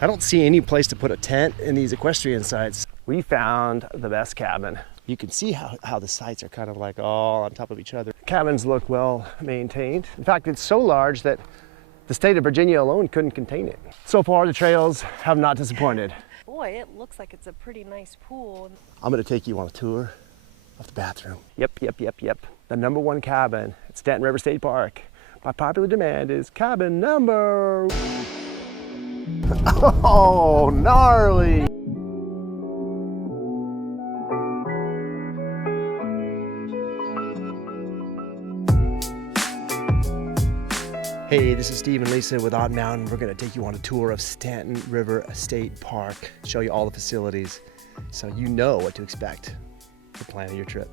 I don't see any place to put a tent in these equestrian sites. We found the best cabin. You can see how the sites are kind of like all on top of each other. Cabins look well maintained. In fact, it's so large that the state of Virginia alone couldn't contain it. So far, the trails have not disappointed. Boy, it looks like it's a pretty nice pool. I'm gonna take you on a tour of the bathroom. Yep. The #1 cabin at Staunton River State Park, by popular demand, is cabin number... Oh, gnarly! Hey, this is Steve and Lisa with Odd Mountain. We're going to take you on a tour of Staunton River State Park, show you all the facilities so you know what to expect for planning your trip.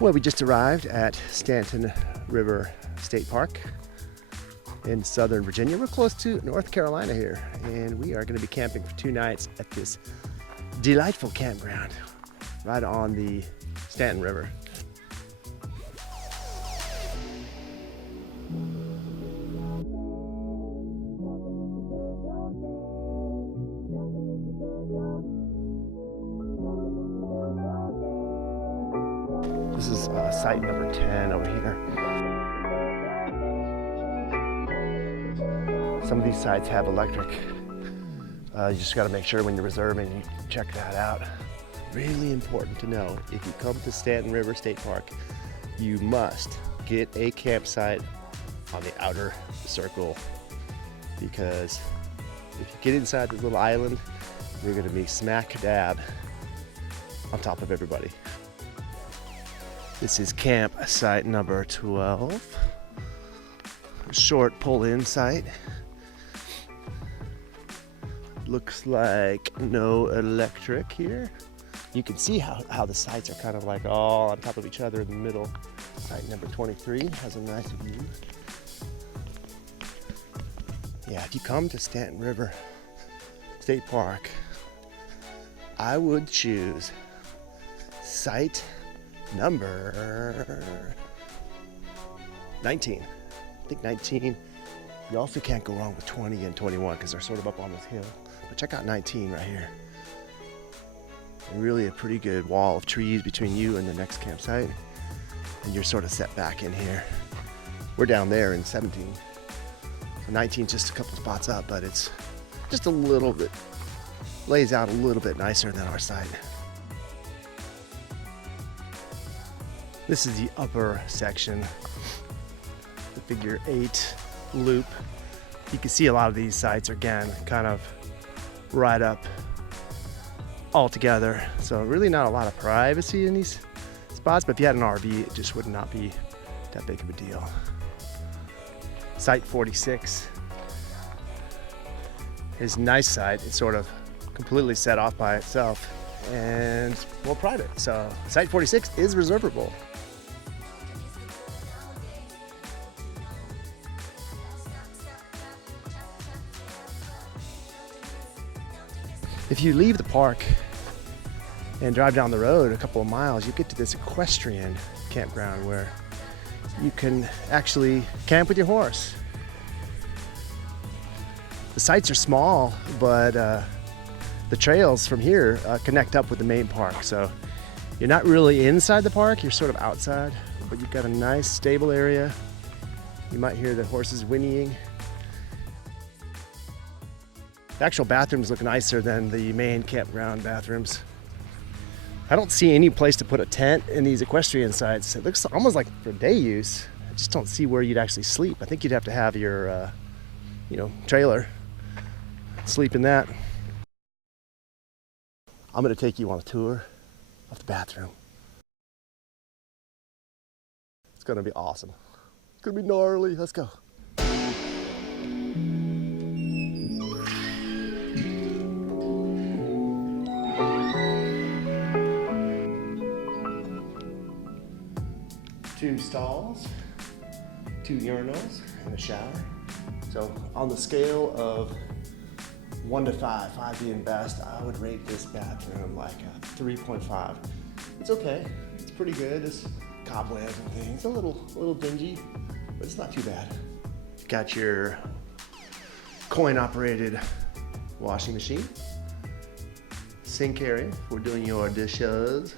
Well, we just arrived at Staunton River State Park in Southern Virginia. We're close to North Carolina here, and we are going to be camping for 2 nights at this delightful campground right on the Staunton River. This is site number 10 over here. Some of these sites have electric. You just got to make sure when you're reserving, you check that out. Really important to know, if you come to Staunton River State Park, you must get a campsite on the outer circle, because if you get inside this little island, you're going to be smack dab on top of everybody. This is campsite number 12. Short pull-in site. Looks like no electric here. You can see how the sites are kind of like all on top of each other in the middle. Site number 23 has a nice view. Yeah, if you come to Staunton River State Park, I would choose site number 19. I think 19. You also can't go wrong with 20 and 21 because they're sort of up on this hill. But check out 19 right here. And really a pretty good wall of trees between you and the next campsite. And you're sort of set back in here. We're down there in 17. So 19 is just a couple spots up, but it's just a little bit, lays out a little bit nicer than our site. This is the upper section, the figure 8 loop. You can see a lot of these sites, again, kind of right up all together. So really not a lot of privacy in these spots, but if you had an RV, it just would not be that big of a deal. Site 46 is a nice site. It's sort of completely set off by itself and more private. So site 46 is reservable. If you leave the park and drive down the road a couple of miles, you get to this equestrian campground where you can actually camp with your horse. The sites are small, but the trails from here connect up with the main park. So you're not really inside the park, you're sort of outside, but you've got a nice stable area. You might hear the horses whinnying. The actual bathrooms look nicer than the main campground bathrooms. I don't see any place to put a tent in these equestrian sites. It looks almost like for day use. I just don't see where you'd actually sleep. I think you'd have to have your, trailer. Sleep in that. I'm gonna take you on a tour of the bathroom. It's gonna be awesome. It's gonna be gnarly. Let's go. Two stalls, 2 urinals, and a shower. So on the scale of 1 to 5, 5 being best, I would rate this bathroom like a 3.5. It's okay. It's pretty good. It's cobwebs and things. A little dingy, but it's not too bad. Got your coin-operated washing machine, sink area for doing your dishes.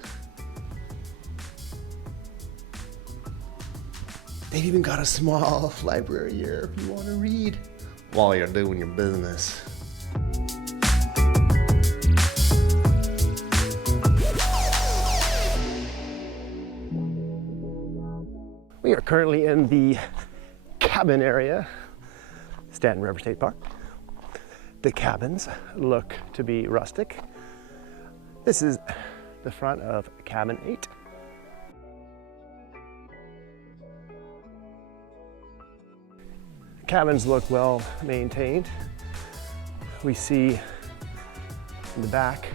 They've even got a small library here if you want to read while you're doing your business. We are currently in the cabin area, Staunton River State Park. The cabins look to be rustic. This is the front of cabin 8. Cabins look well maintained. We see in the back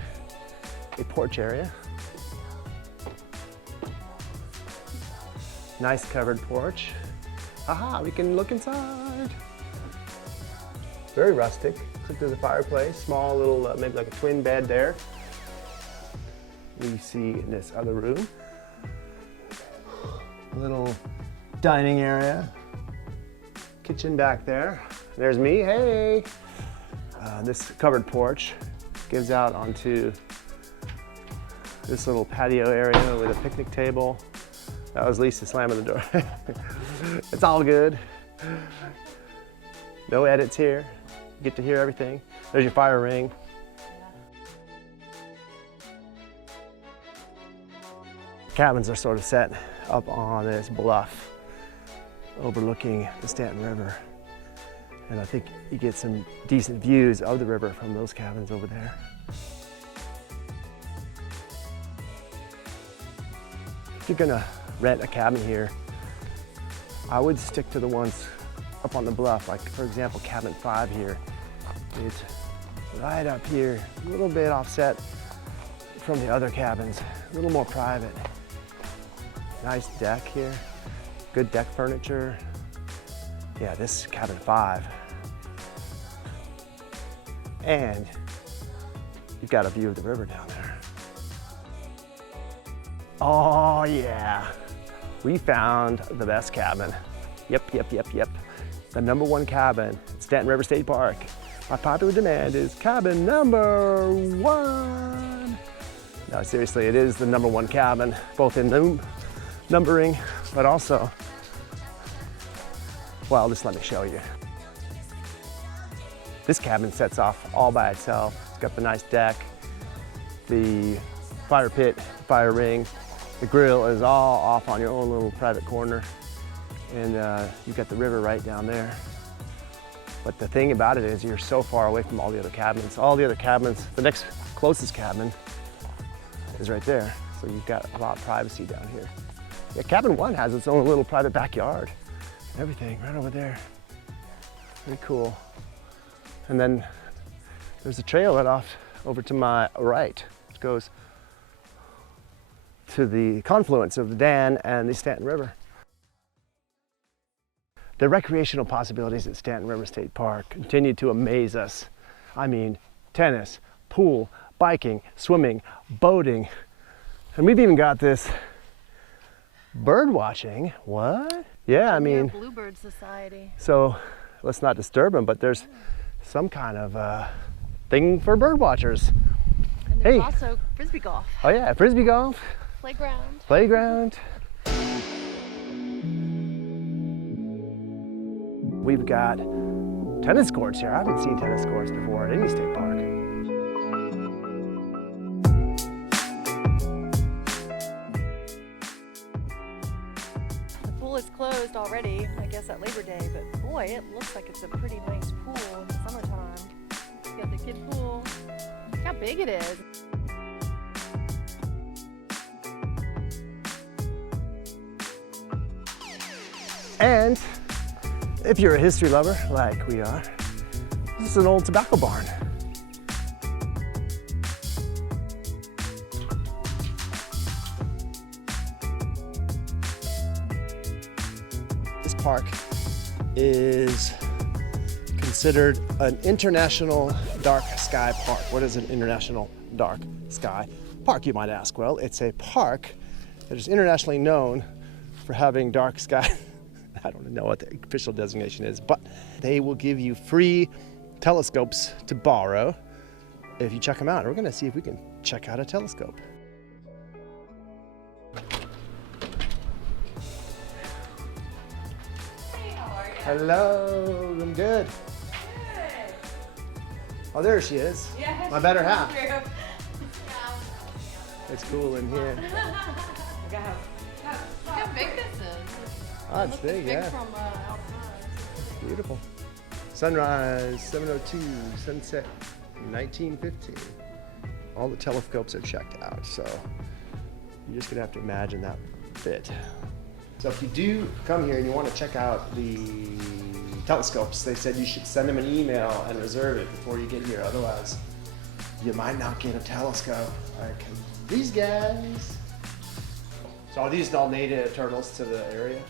a porch area. Nice covered porch. Aha, we can look inside. Very rustic. Looks like there's a fireplace, small little, maybe like a twin bed there. We see in this other room, a little dining area. Kitchen back there. There's me, hey! This covered porch gives out onto this little patio area with a picnic table. That was Lisa slamming the door. It's all good. No edits here. You get to hear everything. There's your fire ring. Cabins are sort of set up on this bluff overlooking the Staunton River. And I think you get some decent views of the river from those cabins over there. If you're gonna rent a cabin here, I would stick to the ones up on the bluff, like for example, cabin 5 here. It's right up here, a little bit offset from the other cabins, a little more private. Nice deck here, good deck furniture. Yeah, this is cabin 5. And you've got a view of the river down there. Oh yeah, we found the best cabin. Yep. The #1 cabin at Staunton River State Park. By popular demand is cabin number 1. No, seriously, it is the #1 cabin, both in numbering, but also, well, just let me show you. This cabin sets off all by itself. It's got the nice deck, the fire pit, fire ring. The grill is all off on your own little private corner. And you've got the river right down there. But the thing about it is you're so far away from all the other cabins. All the other cabins, the next closest cabin is right there. So you've got a lot of privacy down here. Yeah, cabin 1 has its own little private backyard. Everything right over there. Pretty cool. And then there's a trail right off over to my right, which goes to the confluence of the Dan and the Staunton River. The recreational possibilities at Staunton River State Park continue to amaze us. I mean, tennis, pool, biking, swimming, boating, and we've even got this bird watching. What? Yeah, I mean, Bluebird Society. So let's not disturb them, but there's some kind of thing for bird watchers. And there's also frisbee golf. Oh yeah, frisbee golf. Playground. We've got tennis courts here. I haven't seen tennis courts before at any state park. The pool is closed already, I guess at Labor Day, but boy, it looks like it's a pretty nice pool in the summertime. You got the kid pool. Look how big it is. And if you're a history lover, like we are, this is an old tobacco barn. This park is considered an international dark sky park. What is an international dark sky park, you might ask? Well, it's a park that is internationally known for having dark sky. I don't know what the official designation is, but they will give you free telescopes to borrow if you check them out. We're gonna see if we can check out a telescope. Hey, how are you? Hello, I'm good. Good. Oh, there she is. Yeah, My better half. true. It's cool in here. Look how big this is. Oh, it's big, Big yeah. from outside. Beautiful. Sunrise, 7:02, sunset, 1915. All the telescopes are checked out, so you're just gonna have to imagine that bit. So if you do come here and you want to check out the telescopes, they said you should send them an email and reserve it before you get here. Otherwise, you might not get a telescope. Like these guys. So are these all native turtles to the area?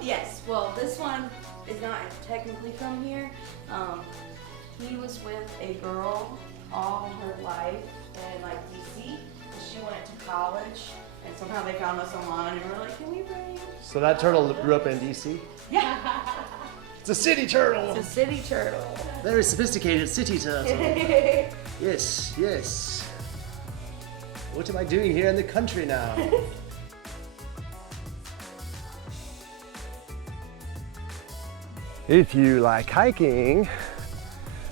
Yes. Well, this one is not technically from here. He was with a girl all her life in like DC. And she went to college, and somehow they found us online, and we're like, "Can we bring?" So that turtle grew up in DC? Yeah. It's a city turtle. It's a city turtle. Very sophisticated city turtle. Yes, yes. What am I doing here in the country now? If you like hiking,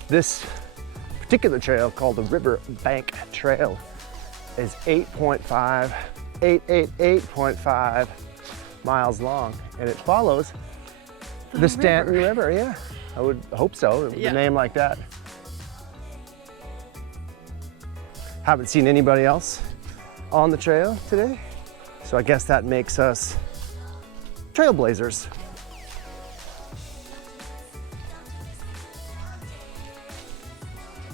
this particular trail called the River Bank Trail is 8.5 miles long, and it follows the Staunton River. Yeah, I would hope so, with a name like that. Haven't seen anybody else on the trail today, so I guess that makes us trailblazers.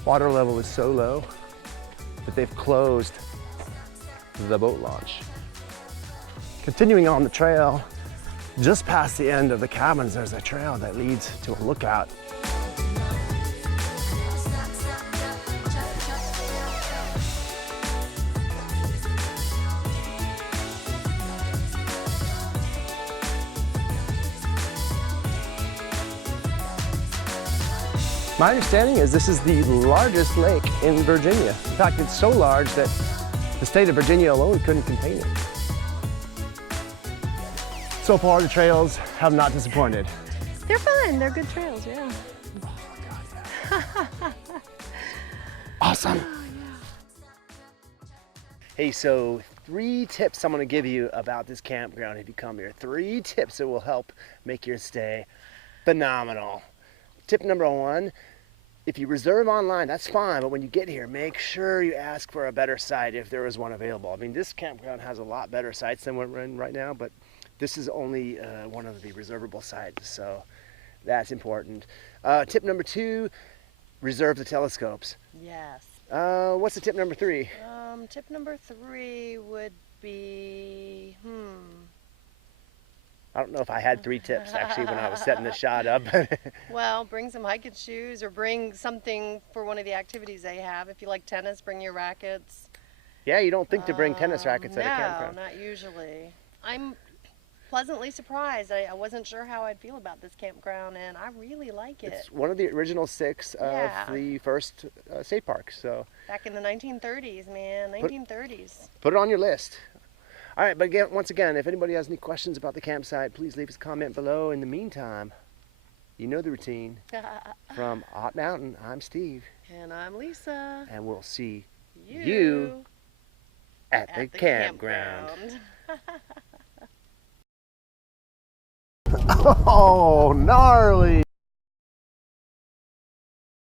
Water level is so low that they've closed the boat launch. Continuing on the trail, just past the end of the cabins, there's a trail that leads to a lookout. My understanding is this is the largest lake in Virginia. In fact, it's so large that the state of Virginia alone couldn't contain it. So far, the trails have not disappointed. They're fun. They're good trails, yeah. Awesome. Hey, so 3 tips I'm gonna give you about this campground if you come here. 3 tips that will help make your stay phenomenal. Tip number 1, if you reserve online, that's fine, but when you get here, make sure you ask for a better site if there is one available. I mean, this campground has a lot better sites than we're in right now, but this is only one of the reservable sites, so that's important. Tip number 2, reserve the telescopes. Yes. What's the tip number 3? Tip number 3 would be, I don't know if I had 3 tips actually when I was setting the shot up. well, bring some hiking shoes or bring something for one of the activities they have. If you like tennis, bring your rackets. Yeah, you don't think to bring tennis rackets at a campground. No, not usually. I'm pleasantly surprised. I wasn't sure how I'd feel about this campground, and I really like it. It's one of the original 6 of the first state parks. So back in the 1930s, man, 1930s. Put it on your list. All right, but again, once again, if anybody has any questions about the campsite, please leave us a comment below. In the meantime, you know the routine. From Hot Mountain, I'm Steve. And I'm Lisa. And we'll see you at the campground. Oh, gnarly!